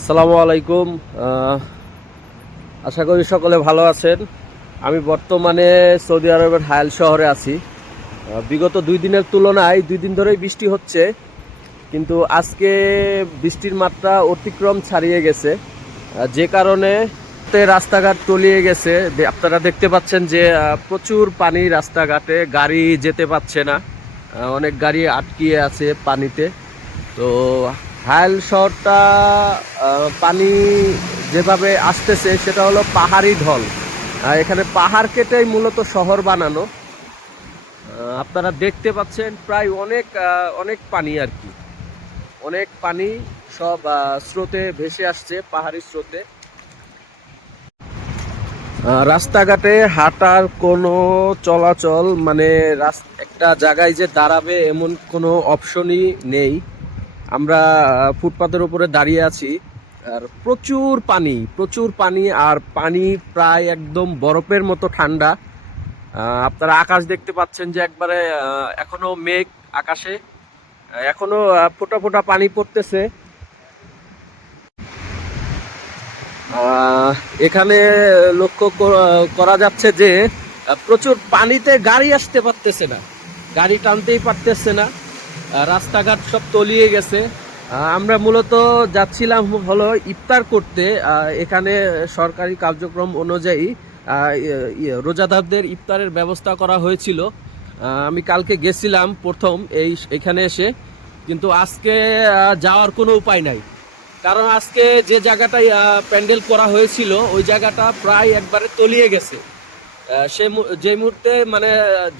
আসসালামু আলাইকুম। আশা করি সকলে ভালো আছেন। আমি বর্তমানে সৌদি আরবের হায়াল শহরে আছি। বিগত 2 দিনের তুলনায় 2 দিন ধরেই বৃষ্টি হচ্ছে, কিন্তু আজকে বৃষ্টির মাত্রা অতিক্রম ছাড়িয়ে গেছে, যে কারণে রাস্তাঘাট তলিয়ে গেছে। আপনারা দেখতে পাচ্ছেন যে প্রচুর পানি, রাস্তাঘাটে গাড়ি যেতে পারছে না, অনেক গাড়ি আটকিয়ে আছে পানিতে। তো হায়াল শহরটা পানি যেভাবে আসতেছে সেটা হলো পাহাড়ি ঢল। এখানে পাহাড় কেটেই মূলত শহর বানানো। আপনারা দেখতে পাচ্ছেন প্রায় অনেক অনেক পানি আর কি, অনেক পানি সব স্রোতে ভেসে আসছে, পাহাড়ি স্রোতে। রাস্তাঘাটে হাঁটার কোনো চলাচল মানে একটা জায়গায় যে দাঁড়াবে এমন কোনো অপশনই নেই। আমরা ফুটপাতের উপরে দাঁড়িয়ে আছি, আর প্রচুর পানি, প্রচুর পানি, আর পানি প্রায় একদম বরফের মতো ঠান্ডা। আপনারা আকাশ দেখতে পাচ্ছেন যে একবারে এখনো মেঘ আকাশে, এখনো ফোঁটা ফোঁটা পানি পড়তেছে। এখানে লক্ষ্য করা যাচ্ছে যে প্রচুর পানিতে গাড়ি আসতে পারতেছে না, গাড়ি টানতেই পারতেছে না, রাস্তাঘাট সব তলিয়ে গেছে। আমরা মূলত যাচ্ছিলাম হলো ইফতার করতে। এখানে সরকারি কার্যক্রম অনুযায়ী রোজাদারদের ইফতারের ব্যবস্থা করা হয়েছিল। আমি কালকে গেছিলাম প্রথম এখানে এসে, কিন্তু আজকে যাওয়ার কোনো উপায় নাই। কারণ আজকে যে জায়গাটায় প্যান্ডেল করা হয়েছিল ওই জায়গাটা প্রায় একবারে তলিয়ে গেছে। যে মুহূর্তে মানে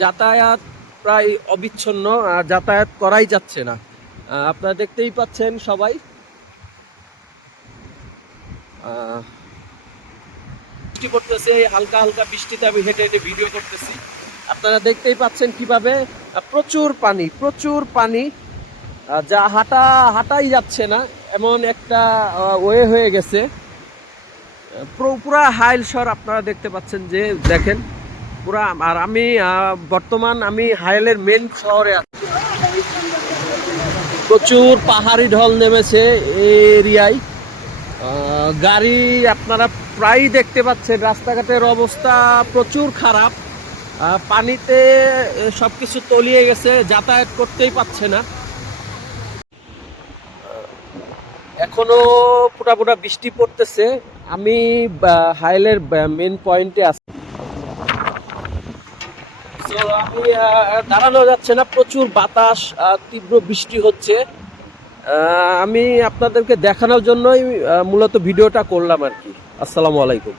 যাতায়াত প্রায় অবিচ্ছিন্ন, যাতায়াত করাই যাচ্ছে না। আপনারা দেখতেই পাচ্ছেন সবাই। বৃষ্টি পড়তেছে, হালকা হালকা বৃষ্টিতে আমি হেঁটে হেঁটে ভিডিও করতেছি। আপনারা দেখতেই পাচ্ছেন কিভাবে প্রচুর পানি, প্রচুর পানি, যা হাঁটাই যাচ্ছে না এমন একটা ওয়ে হয়ে গেছে। পুরা হাইল শহর আপনারা দেখতে পাচ্ছেন যে, দেখেন পুরা। আর আমি বর্তমান আমি হাইলের মেন শহরে আছি। প্রচুর পাহাড়ি ঢল নেমেছে এই এরিয়ায়। গাড়ি আপনারা প্রায়ই দেখতে পাচ্ছেন, রাস্তাঘাটের অবস্থা প্রচুর খারাপ। পানিতে সবকিছু তলিয়ে গেছে, যাতায়াত করতেই পারছে না। এখনো ফোঁটা ফোঁটা বৃষ্টি পড়তেছে। আমি হাইলের মেন পয়েন্টে আছি। আমি দাঁড়ানো যাচ্ছে না, প্রচুর বাতাস, তীব্র বৃষ্টি হচ্ছে। আমি আপনাদেরকে দেখানোর জন্যই মূলত ভিডিওটা করলাম আর কি। আসসালামু আলাইকুম।